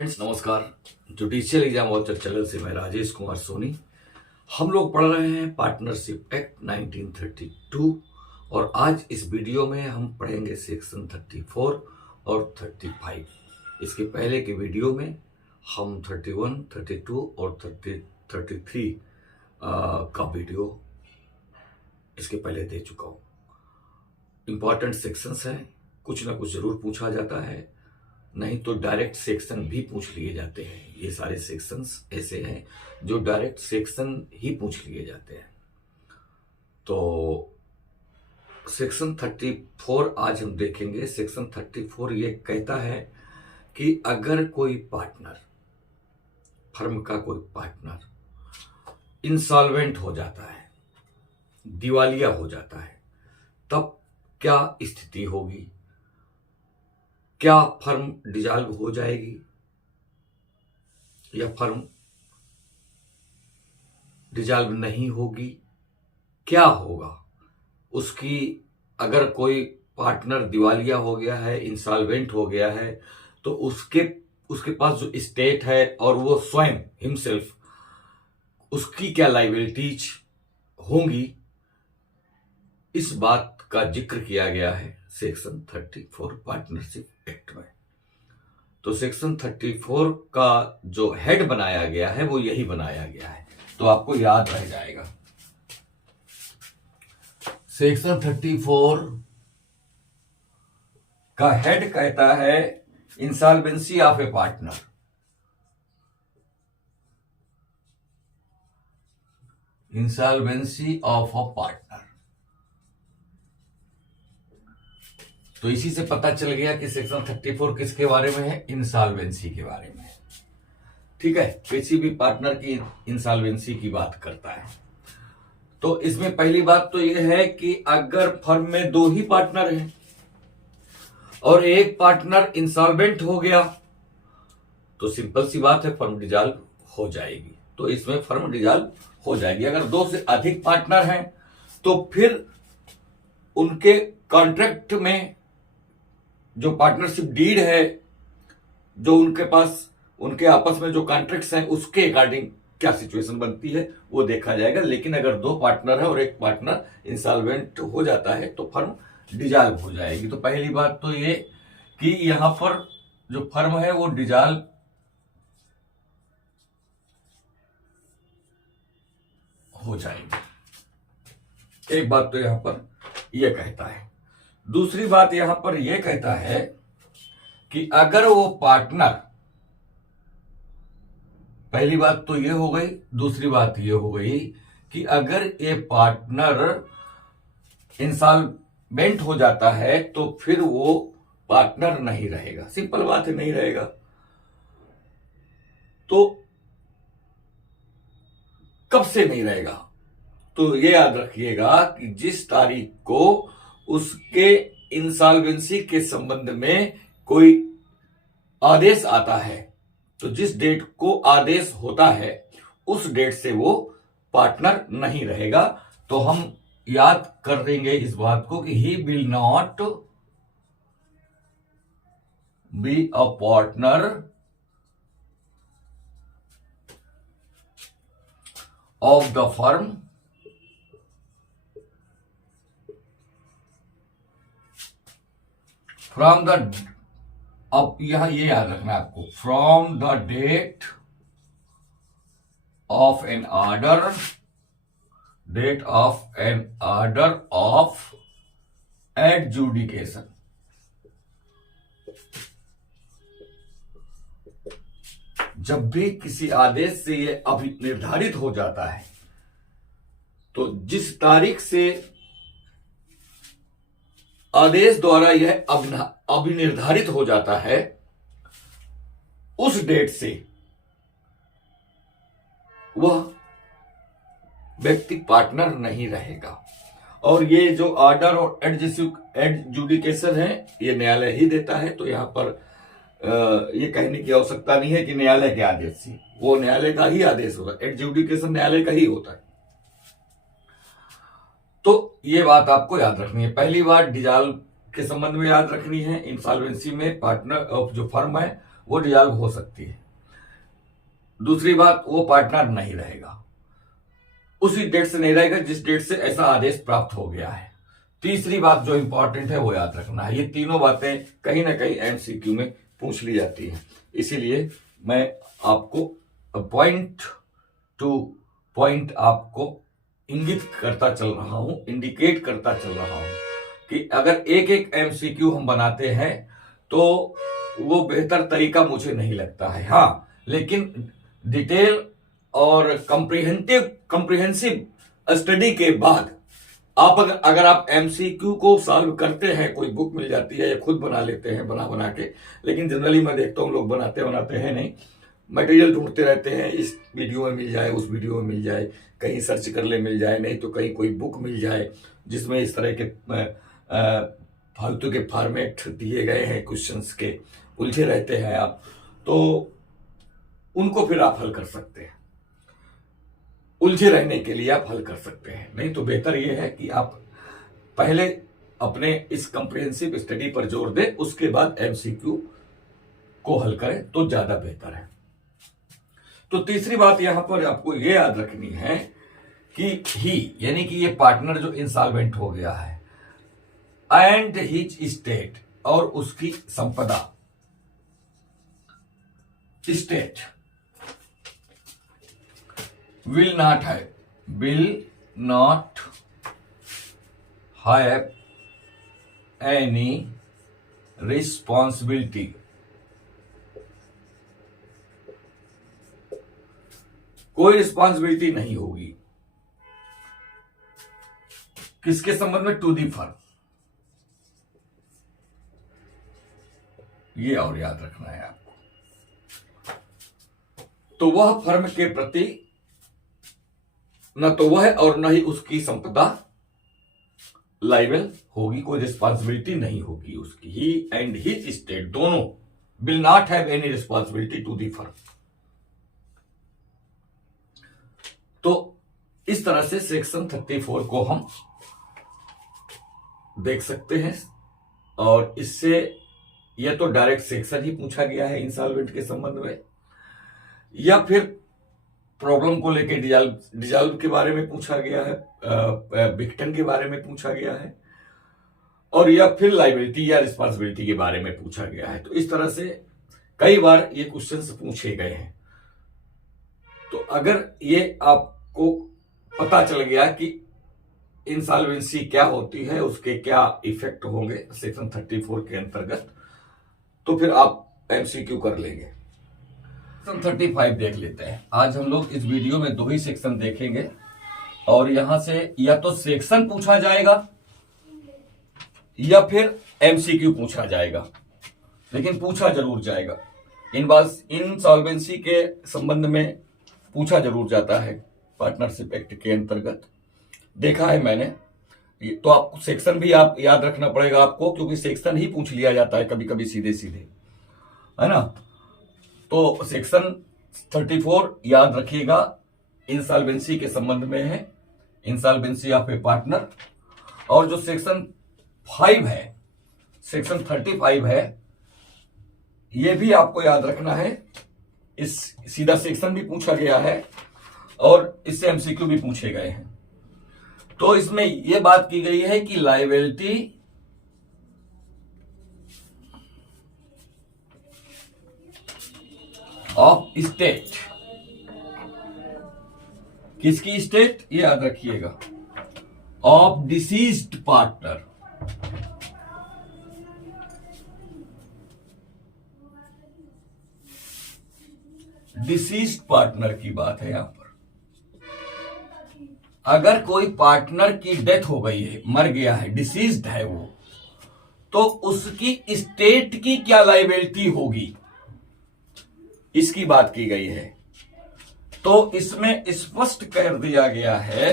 Friends नमस्कार। Judicial exam watcher channel से मैं राजेश कुमार सोनी। हम लोग पढ़ रहे हैं पार्टनरशिप एक्ट 1932 और आज इस वीडियो में हम पढ़ेंगे सेक्शन 34 और 35। इसके पहले के वीडियो में हम 31, 32 और 33 का वीडियो इसके पहले दे चुका हूँ। इंपॉर्टेंट सेक्शंस हैं, कुछ ना कुछ जरूर पूछा जाता है, नहीं तो डायरेक्ट सेक्शन भी पूछ लिए जाते हैं। ये सारे सेक्शंस ऐसे हैं जो डायरेक्ट सेक्शन ही पूछ लिए जाते हैं। तो सेक्शन 34 आज हम देखेंगे। सेक्शन 34 ये कहता है कि अगर कोई पार्टनर, फर्म का कोई पार्टनर इंसॉल्वेंट हो जाता है, दिवालिया हो जाता है, तब क्या स्थिति होगी? क्या फर्म डिसॉल्व हो जाएगी या फर्म डिसॉल्व नहीं होगी? क्या होगा उसकी? अगर कोई पार्टनर दिवालिया हो गया है, इंसॉल्वेंट हो गया है, तो उसके पास जो स्टेट है और वो स्वयं हिमसेल्फ, उसकी क्या लायबिलिटीज होंगी, इस बात का जिक्र किया गया है सेक्शन 34 पार्टनरशिप एक्ट में। तो सेक्शन 34 का जो हेड बनाया गया है वो यही बनाया गया है, तो आपको याद रह जाएगा। सेक्शन 34 का हेड कहता है insolvency of A partner. Insolvency of a partner. तो इसी से पता चल गया कि सेक्शन 34 किसके बारे में है? इंसॉल्वेंसी के बारे में है। ठीक है, किसी भी पार्टनर की इंसॉल्वेंसी की बात करता है। तो इसमें पहली बात तो यह है कि अगर फर्म में दो ही पार्टनर हैं और एक पार्टनर इंसॉल्वेंट हो गया तो सिंपल सी बात है, फर्म डिसॉल्व हो जाएगी। तो इसमें फर्म डिसॉल्व हो जाएगी। अगर दो से अधिक पार्टनर हैं तो फिर उनके कॉन्ट्रैक्ट में जो पार्टनरशिप डीड है, जो उनके पास उनके आपस में जो कॉन्ट्रैक्ट्स हैं, उसके अकॉर्डिंग क्या सिचुएशन बनती है वो देखा जाएगा। लेकिन अगर दो पार्टनर है और एक पार्टनर इंसॉल्वेंट हो जाता है तो फर्म डिसॉल्व हो जाएगी। तो पहली बात तो ये कि यहां पर जो फर्म है वो डिसॉल्व हो जाएगी। एक बात तो यहां पर यह कहता है। दूसरी बात यहां पर यह कहता है कि अगर वो पार्टनर, पहली बात तो यह हो गई, दूसरी बात यह हो गई कि अगर ये पार्टनर इंसॉल्वेंट हो जाता है तो फिर वो पार्टनर नहीं रहेगा। सिंपल बात है, नहीं रहेगा। तो कब से नहीं रहेगा? तो ये याद रखिएगा कि जिस तारीख को उसके इंसॉल्वेंसी के संबंध में कोई आदेश आता है, तो जिस डेट को आदेश होता है उस डेट से वो पार्टनर नहीं रहेगा। तो हम याद कर देंगे इस बात को कि he will not be a partner of the firm from the, अब यहां ये याद रखना है आपको, from the date of an order, date of an order of adjudication. जब भी किसी आदेश से ये अभी निर्धारित हो जाता है, तो जिस तारीख से आदेश द्वारा यह अभिनिर्धारित हो जाता है, उस डेट से वह व्यक्ति पार्टनर नहीं रहेगा। और ये जो ऑर्डर और एडजुडिकेशन है ये न्यायालय ही देता है। तो यहां पर ये कहने की आवश्यकता नहीं है कि न्यायालय के आदेश से, वो न्यायालय का ही आदेश होगा, एडजुडिकेशन न्यायालय का ही होता है। तो ये बात आपको याद रखनी है। पहली बात डिसॉल्व के संबंध में याद रखनी है। इंसॉल्वेंसी में पार्टनर ऑफ जो फर्म है वो डिसॉल्व हो सकती है। दूसरी बात, वो पार्टनर नहीं रहेगा, उसी डेट से नहीं रहेगा जिस डेट से ऐसा आदेश प्राप्त हो गया है। तीसरी बात जो इंपॉर्टेंट है वो याद रखना है, ये तीनों बातें कहीं ना कहीं एमसीक्यू में पूछ ली जाती है, इसीलिए मैं आपको पॉइंट टू पॉइंट आपको इंगित करता चल रहा हूं, इंडिकेट करता चल रहा हूं कि अगर एक एक एमसीक्यू हम बनाते हैं तो वो बेहतर तरीका मुझे नहीं लगता है। हाँ, लेकिन डिटेल और कॉम्प्रिहेंसिव स्टडी के बाद आप अगर आप एमसीक्यू को सॉल्व करते हैं, कोई बुक मिल जाती है या खुद बना लेते हैं बना के, लेकिन जनरली मैं देखता हूं लोग बनाते हैं नहीं, मटेरियल ढूंढते रहते हैं, इस वीडियो में मिल जाए, उस वीडियो में मिल जाए, कहीं सर्च कर ले मिल जाए, नहीं तो कहीं कोई बुक मिल जाए जिसमें इस तरह के फालतू के फॉर्मेट दिए गए हैं क्वेश्चंस के, उलझे रहते हैं आप, तो उनको फिर आप हल कर सकते हैं। उलझे रहने के लिए आप हल कर सकते हैं, नहीं तो बेहतर यह है कि आप पहले अपने इस कॉम्प्रिहेंसिव स्टडी पर जोर दें, उसके बाद एमसीक्यू को हल करें तो ज्यादा बेहतर है। तो तीसरी बात यहां पर आपको यह याद रखनी है कि ही यानी कि ये पार्टनर जो इंसॉल्वेंट हो गया है एंड हिज स्टेट और उसकी संपदा state will not have any responsibility कोई रिस्पॉन्सिबिलिटी नहीं होगी किसके संबंध में, टू दी फर्म, ये और याद रखना है आपको। तो वह फर्म के प्रति न तो वह और न ही उसकी संपदा लाइबल होगी, कोई रिस्पॉन्सिबिलिटी नहीं होगी उसकी। ही एंड हिज स्टेट दोनों will not have any responsibility to the firm. तो इस तरह से सेक्शन 34 को हम देख सकते हैं, और इससे यह तो डायरेक्ट सेक्शन ही पूछा गया है इंसॉल्वेंट के संबंध में, या फिर प्रॉब्लम को लेकर डिसॉल्व के बारे में पूछा गया है, विक्टिम के बारे में पूछा गया है, और या फिर लाइबिलिटी या रिस्पॉन्सिबिलिटी के बारे में पूछा गया है। तो इस तरह से कई बार ये क्वेश्चंस पूछे गए हैं। तो अगर ये आपको पता चल गया कि इंसॉल्वेंसी क्या होती है, उसके क्या इफेक्ट होंगे सेक्शन 34 के अंतर्गत, तो फिर आप एमसीक्यू कर लेंगे। सेक्शन 35 देख लेते हैं। आज हम लोग इस वीडियो में 2 ही सेक्शन देखेंगे, और यहां से या तो सेक्शन पूछा जाएगा या फिर एमसीक्यू पूछा जाएगा, लेकिन पूछा जरूर जाएगा। इंसॉल्वेंसी के संबंध में पूछा जरूर जाता है पार्टनरशिप एक्ट के अंतर्गत, देखा है मैंने। तो आपको सेक्शन भी आप याद रखना पड़ेगा आपको, क्योंकि सेक्शन ही पूछ लिया जाता है कभी कभी सीधे सीधे, है ना। तो सेक्शन 34 याद रखिएगा, इंसॉल्वेंसी के संबंध में है, इंसॉल्वेंसी ऑफ ए पार्टनर। और जो सेक्शन 5 है, सेक्शन 35 है, यह भी आपको याद रखना है। इस सीधा सेक्शन भी पूछा गया है और इससे एमसीक्यू भी पूछे गए हैं। तो इसमें यह बात की गई है कि लायबिलिटी ऑफ स्टेट, किसकी स्टेट, ये याद रखिएगा, of deceased partner, deceased partner की बात है यहां पर। अगर कोई पार्टनर की डेथ हो गई है, मर गया है, डिसीज्ड है वो, तो उसकी स्टेट की क्या लायबिलिटी होगी, इसकी बात की गई है। तो इसमें स्पष्ट कर दिया गया है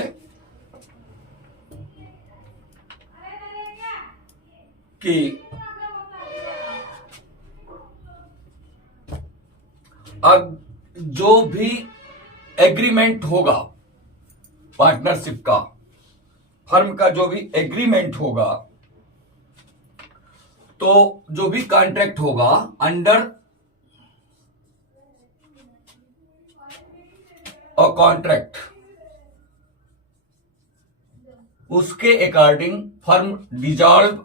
कि अब जो भी एग्रीमेंट होगा पार्टनरशिप का, फर्म का जो भी एग्रीमेंट होगा, तो जो भी कॉन्ट्रैक्ट होगा अंडर और कॉन्ट्रैक्ट, उसके अकॉर्डिंग फर्म डिसॉल्व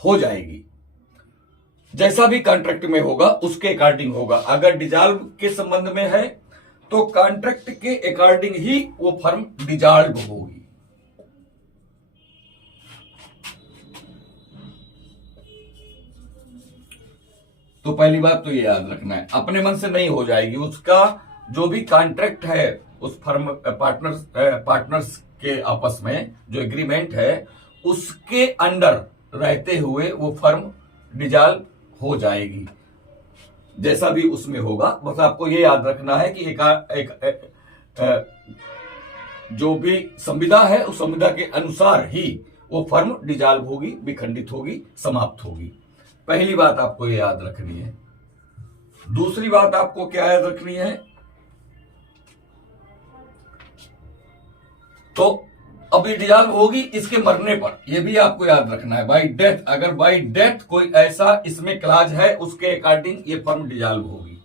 हो जाएगी। जैसा भी कॉन्ट्रैक्ट में होगा उसके अकॉर्डिंग होगा। अगर डिसॉल्व के संबंध में है तो कॉन्ट्रैक्ट के अकॉर्डिंग ही वो फर्म डिसॉल्व होगी। तो पहली बात तो ये याद रखना है, अपने मन से नहीं हो जाएगी। उसका जो भी कॉन्ट्रैक्ट है उस फर्म पार्टनर्स के आपस में जो एग्रीमेंट है उसके अंडर रहते हुए वो फर्म डिसॉल्व हो जाएगी। जैसा भी उसमें होगा, बस आपको ये याद रखना है कि जो भी संविदा है उस संविदा के अनुसार ही वो फर्म डिसॉल्व होगी, विखंडित होगी, समाप्त होगी। पहली बात आपको ये याद रखनी है। दूसरी बात आपको क्या याद रखनी है, तो अभी डिसॉल्व होगी इसके मरने पर, यह भी आपको याद रखना है। बाय डेथ, अगर बाय डेथ कोई ऐसा इसमें क्लाज है उसके अकॉर्डिंग ये फर्म डिसॉल्व होगी।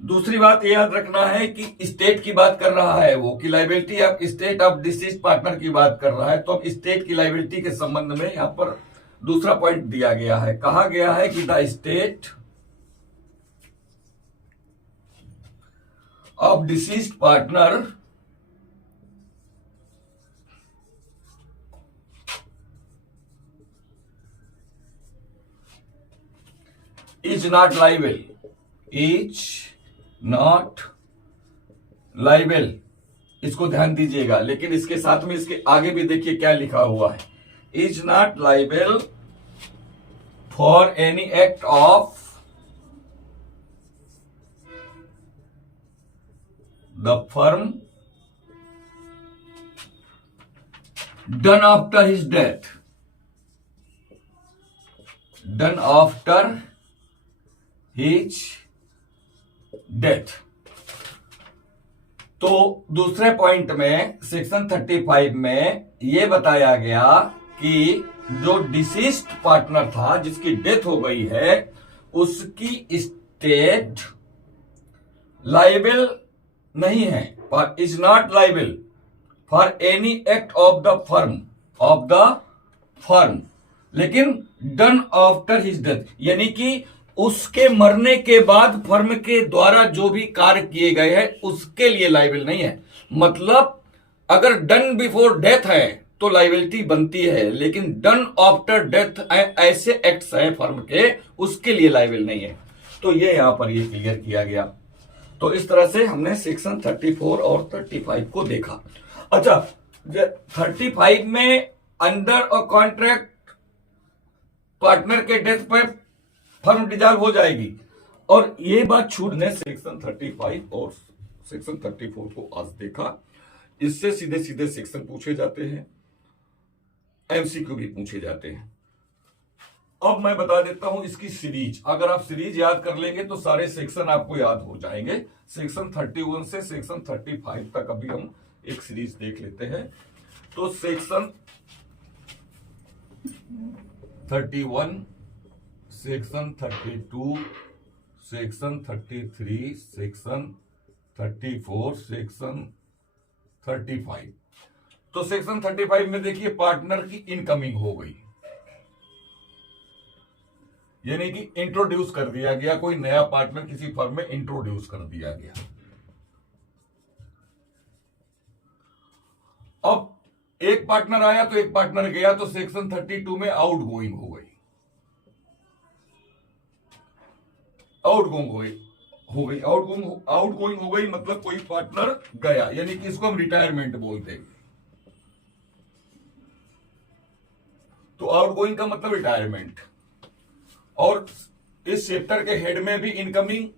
दूसरी बात ये याद रखना है कि स्टेट की बात कर रहा है वो, कि liability of state of deceased partner की बात कर रहा है। तो अब स्टेट की लायबिलिटी के संबंध में यहां पर दूसरा पॉइंट दिया गया है, कहा गया है कि the state of deceased partner is not liable, is not liable, इसको ध्यान दीजिएगा। लेकिन इसके साथ में इसके आगे भी देखिए क्या लिखा हुआ है, is not liable for any act of the firm done after his death, done after his death. तो दूसरे पॉइंट में सेक्शन 35 में यह बताया गया कि जो डिसीज्ड पार्टनर था जिसकी डेथ हो गई है उसकी स्टेट लाइबल नहीं है, पर is not liable for any act of the firm, लेकिन डन आफ्टर हिज डेथ, यानी कि उसके मरने के बाद फर्म के द्वारा जो भी कार्य किए गए हैं उसके लिए लाइबल नहीं है। मतलब अगर डन बिफोर डेथ है तो लाइबिलिटी बनती है, लेकिन डन आफ्टर डेथ ऐसे एक्ट्स हैं फर्म के, उसके लिए लाइबल नहीं है। तो ये यहां पर ये क्लियर किया गया। तो इस तरह से हमने सेक्शन 34 और 35 को देखा। अच्छा, 35 में अंडर अ कॉन्ट्रैक्ट पार्टनर के डेथ पर फर्म डिसॉल्व हो जाएगी, और ये बात छूटने सेक्शन 35 और सेक्शन 34 को आज देखा। इससे सीधे सीधे सेक्शन पूछे जाते हैं, एमसीक्यू भी पूछे जाते हैं। अब मैं बता देता हूं इसकी सीरीज। अगर आप सीरीज याद कर लेंगे तो सारे सेक्शन आपको याद हो जाएंगे। सेक्शन 31 से सेक्शन 35 तक अभी हम एक सीरीज देख लेते हैं। तो section 31, section 32, section 33, section 34, section 35। तो सेक्शन 35 में देखिए पार्टनर की इनकमिंग हो गई, यानी कि इंट्रोड्यूस कर दिया गया, कोई नया पार्टनर किसी फर्म में इंट्रोड्यूस कर दिया गया। अब एक पार्टनर आया तो एक पार्टनर गया, तो सेक्शन 32 में आउट गोइंग हो गई, आउट गोइंग हो गई, मतलब कोई पार्टनर गया, यानी कि इसको हम रिटायरमेंट बोलते हैं। तो आउट गोइंग का मतलब रिटायरमेंट। और इस चैप्टर के हेड में भी इनकमिंग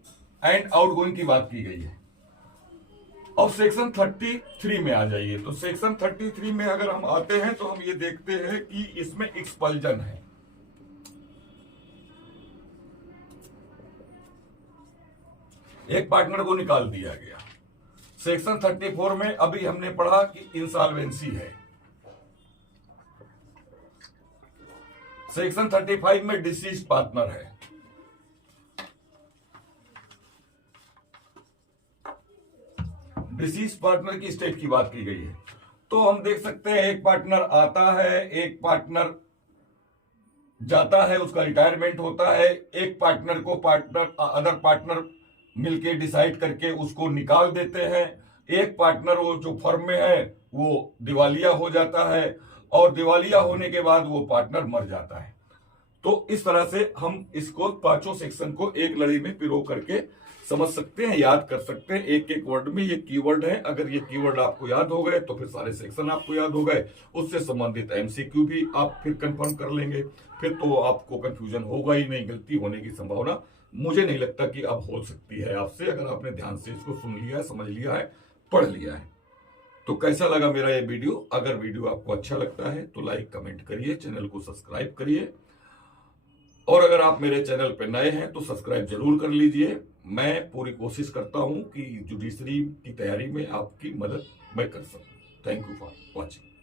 एंड आउटगोइंग की बात की गई है। अब सेक्शन 33 में आ जाइए। तो सेक्शन 33 में अगर हम आते हैं तो हम ये देखते हैं कि इसमें एक्सपल्जन है। एक पार्टनर को निकाल दिया गया। सेक्शन 34 में अभी हमने पढ़ा कि इंसॉल्वेंसी है। सेक्शन 35 में डिसीज्ड पार्टनर है। डिसीज पार्टनर की स्टेट की बात की गई है। तो हम देख सकते हैं एक पार्टनर आता है, एक पार्टनर जाता है, उसका रिटायरमेंट होता है, एक पार्टनर को अदर पार्टनर मिलके डिसाइड करके उसको निकाल देते हैं, एक पार्टनर वो जो फर्म में है वो दिवालिया हो जाता है, और दिवालिया होने के बाद वो पार्टनर मर जाता है। तो इस तरह से हम इसको पांचों सेक्शन को एक लड़ी में पिरो करके समझ सकते हैं, याद कर सकते हैं। एक एक वर्ड में ये कीवर्ड है, अगर ये कीवर्ड आपको याद हो गए तो फिर सारे सेक्शन आपको याद हो गए, उससे संबंधित एमसीक्यू भी आप फिर कंफर्म कर लेंगे, फिर तो आपको कंफ्यूजन होगा ही नहीं। गलती होने की संभावना मुझे नहीं लगता कि अब हो सकती है आपसे, अगर आपने ध्यान से इसको सुन लिया है, समझ लिया है, पढ़ लिया है। तो कैसा लगा मेरा ये वीडियो? अगर वीडियो आपको अच्छा लगता है तो लाइक कमेंट करिए, चैनल को सब्सक्राइब करिए, और अगर आप मेरे चैनल पर नए हैं तो सब्सक्राइब जरूर कर लीजिए। मैं पूरी कोशिश करता हूं कि जुडिशरी की तैयारी में आपकी मदद मैं कर सकूं। Thank you for watching.